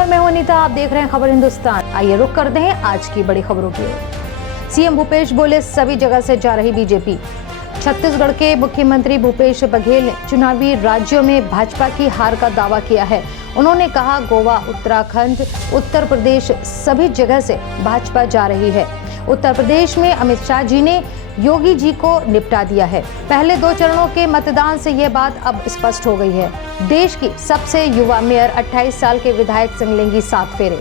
नमस्कार, मैं हूं अनीता। आप देख रहे हैं खबर हिंदुस्तान। आइए रुक करते हैं आज की बड़ी खबरों की ओर। सीएम भूपेश बोले सभी जगह से जा रही बीजेपी। छत्तीसगढ़ के मुख्यमंत्री भूपेश बघेल ने चुनावी राज्यों में भाजपा की हार का दावा किया है। उन्होंने कहा, गोवा, उत्तराखंड, उत्तर प्रदेश सभी जगह से भाजपा जा रही है। उत्तर प्रदेश में अमित शाह जी ने योगी जी को निपटा दिया है। पहले 2 चरणों के मतदान से यह बात अब स्पष्ट हो गई है। देश की सबसे युवा मेयर 28 साल के विधायक संग लेंगी 7 फेरे।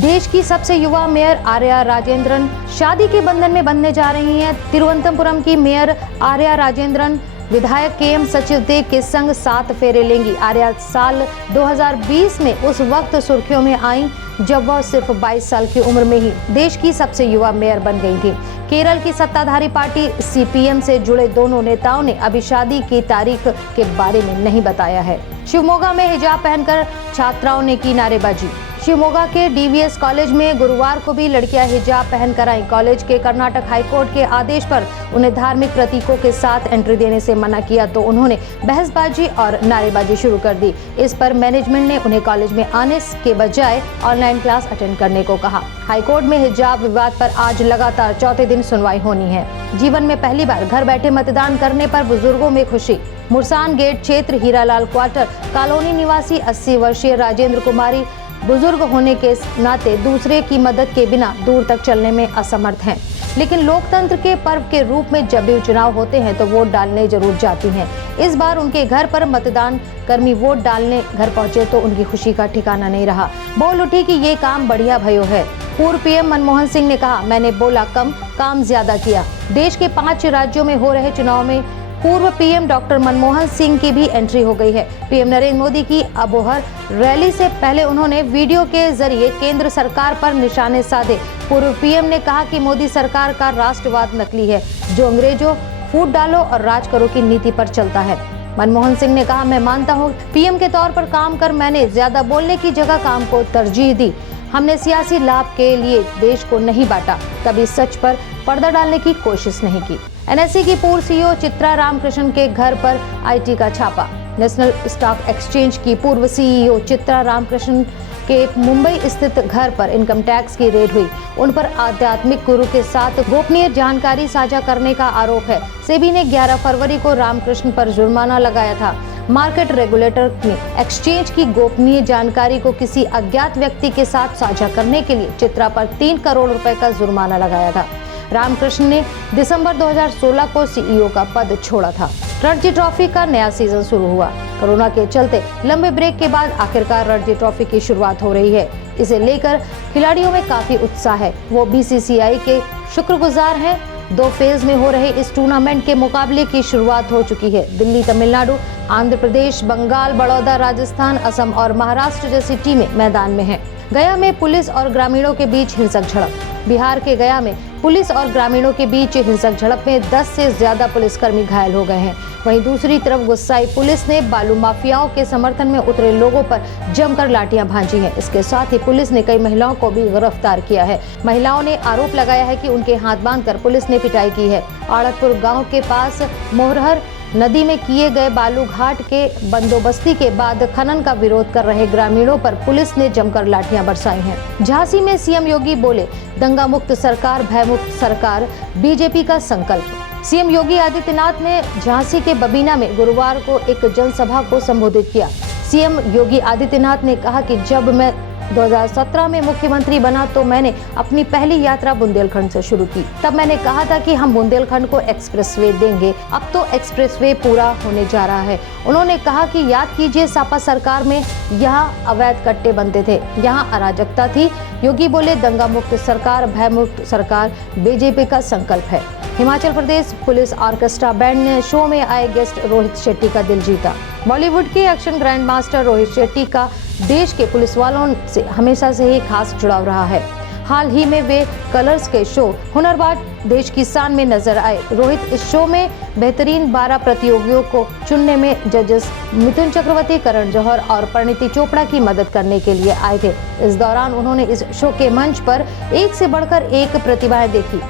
देश की सबसे युवा मेयर आर्या राजेंद्रन शादी के बंधन में बंधने जा रही हैं। तिरुवनंतपुरम की मेयर आर्या राजेंद्रन विधायक केएम सचिदेव के संग 7 फेरे लेंगी। आर्या साल 2020 में उस वक्त सुर्खियों में आई जब वह सिर्फ 22 साल की उम्र में ही देश की सबसे युवा मेयर बन गई थी। केरल की सत्ताधारी पार्टी सीपीएम से जुड़े दोनों नेताओं ने अभी शादी की तारीख के बारे में नहीं बताया है। शिवमोगा में हिजाब पहनकर छात्राओं ने की नारेबाजी। शिवमोगा के डीवीएस कॉलेज में गुरुवार को भी लड़कियां हिजाब पहनकर आईं। कॉलेज के कर्नाटक हाईकोर्ट के आदेश पर उन्हें धार्मिक प्रतीकों के साथ एंट्री देने से मना किया तो उन्होंने बहसबाजी और नारेबाजी शुरू कर दी। इस पर मैनेजमेंट ने उन्हें कॉलेज में आने के बजाय ऑनलाइन क्लास अटेंड करने को कहा। हाईकोर्ट में हिजाब विवाद पर आज लगातार चौथे दिन सुनवाई होनी है। जीवन में पहली बार घर बैठे मतदान करने पर बुजुर्गों में खुशी। मुरसान गेट क्षेत्र हीरालाल क्वार्टर कॉलोनी निवासी 80 वर्षीय राजेंद्र कुमारी बुजुर्ग होने के नाते दूसरे की मदद के बिना दूर तक चलने में असमर्थ हैं, लेकिन लोकतंत्र के पर्व के रूप में जब भी चुनाव होते हैं तो वोट डालने जरूर जाती हैं। इस बार उनके घर पर मतदान कर्मी वोट डालने घर पहुंचे तो उनकी खुशी का ठिकाना नहीं रहा। बोल उठी कि ये काम बढ़िया भयो है। पूर्व पीएम मनमोहन सिंह ने कहा, मैंने बोला कम, काम ज्यादा किया। देश के 5 राज्यों में हो रहे चुनाव में पूर्व पीएम डॉक्टर मनमोहन सिंह की भी एंट्री हो गई है। पीएम नरेंद्र मोदी की अबोहर रैली से पहले उन्होंने वीडियो के जरिए केंद्र सरकार पर निशाने साधे। पूर्व पीएम ने कहा कि मोदी सरकार का राष्ट्रवाद नकली है, जो अंग्रेजों फूट डालो और राज करो की नीति पर चलता है। मनमोहन सिंह ने कहा, मैं मानता हूँ पीएम के तौर पर काम कर मैंने ज्यादा बोलने की जगह काम को तरजीह दी। हमने सियासी लाभ के लिए देश को नहीं बांटा, कभी सच पर पर्दा डालने की कोशिश नहीं की। एनएसई की पूर्व सीईओ चित्रा रामकृष्णन के घर पर आईटी का छापा। नेशनल स्टॉक एक्सचेंज की पूर्व सीईओ चित्रा रामकृष्णन के मुंबई स्थित घर पर इनकम टैक्स की रेड हुई। उन पर आध्यात्मिक गुरु के साथ गोपनीय जानकारी साझा करने का आरोप है। सेबी ने 11 फरवरी को रामकृष्ण पर जुर्माना लगाया था। मार्केट रेगुलेटर ने एक्सचेंज की गोपनीय जानकारी को किसी अज्ञात व्यक्ति के साथ साझा करने के लिए चित्रा पर 3 करोड़ रुपए का जुर्माना लगाया था। रामकृष्ण ने दिसंबर 2016 को सीईओ का पद छोड़ा था। रणजी ट्रॉफी का नया सीजन शुरू हुआ। कोरोना के चलते लंबे ब्रेक के बाद आखिरकार रणजी ट्रॉफी की शुरुआत हो रही है। इसे लेकर खिलाड़ियों में काफी उत्साह है। वो बीसीसीआई के शुक्रगुजार हैं। 2 फेज में हो रहे इस टूर्नामेंट के मुकाबले की शुरुआत हो चुकी है। दिल्ली, तमिलनाडु, आंध्र प्रदेश, बंगाल, बड़ौदा, राजस्थान, असम और महाराष्ट्र जैसी टीमें मैदान में हैं। गया में पुलिस और ग्रामीणों के बीच हिंसक झड़प। बिहार के गया में पुलिस और ग्रामीणों के बीच हिंसक झड़प में 10 से ज्यादा पुलिसकर्मी घायल हो गए हैं। वहीं दूसरी तरफ गुस्साई पुलिस ने बालू माफियाओं के समर्थन में उतरे लोगों पर जमकर लाठियां भांजी हैं। इसके साथ ही पुलिस ने कई महिलाओं को भी गिरफ्तार किया है। महिलाओं ने आरोप लगाया है कि उनके हाथ बांधकर पुलिस ने पिटाई की है। आड़तपुर गाँव के पास मोहरहर नदी में किए गए बालू घाट के बंदोबस्ती के बाद खनन का विरोध कर रहे ग्रामीणों पर पुलिस ने जमकर लाठियां बरसाई हैं। झांसी में सीएम योगी बोले, दंगा मुक्त सरकार, भय मुक्त सरकार, बीजेपी का संकल्प। सीएम योगी आदित्यनाथ ने झांसी के बबीना में गुरुवार को एक जनसभा को संबोधित किया। सीएम योगी आदित्यनाथ ने कहा कि जब मैं 2017 में मुख्यमंत्री बना तो मैंने अपनी पहली यात्रा बुंदेलखंड से शुरू की। तब मैंने कहा था कि हम बुंदेलखंड को एक्सप्रेसवे देंगे। अब तो एक्सप्रेसवे पूरा होने जा रहा है। उन्होंने कहा कि याद कीजिए, सपा सरकार में यहाँ अवैध कट्टे बनते थे, यहाँ अराजकता थी। योगी बोले, दंगा मुक्त सरकार, भय मुक्त सरकार, बीजेपी का संकल्प है। Himachal Pradesh police orchestra band ने शो में आए गेस्ट रोहित शेट्टी का दिल जीता। बॉलीवुड के action grand master Rohit Shetty का देश के पुलिस वालों से हमेशा से ही खास जुड़ाव रहा है। हाल ही में वे कलर्स के शो हुनरबाज देश की शान में नजर आए। रोहित इस शो में बेहतरीन 12 प्रतियोगियों को चुनने में जजेस मिथुन चक्रवर्ती, करण जौहर और परिणीति चोपड़ा की मदद करने के लिए आए थे। इस दौरान उन्होंने इस शो के मंच पर एक से बढ़कर एक प्रतिभाएं देखी,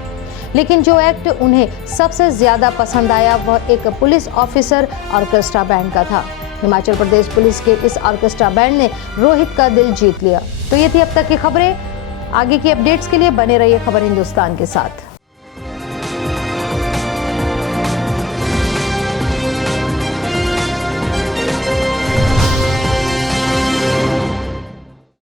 लेकिन जो एक्ट उन्हें सबसे ज्यादा पसंद आया वह एक पुलिस ऑफिसर ऑर्केस्ट्रा बैंड का था। हिमाचल प्रदेश पुलिस के इस ऑर्केस्ट्रा बैंड ने रोहित का दिल जीत लिया। तो ये थी अब तक की खबरें। आगे की अपडेट्स के लिए बने रहिए खबर हिंदुस्तान के साथ।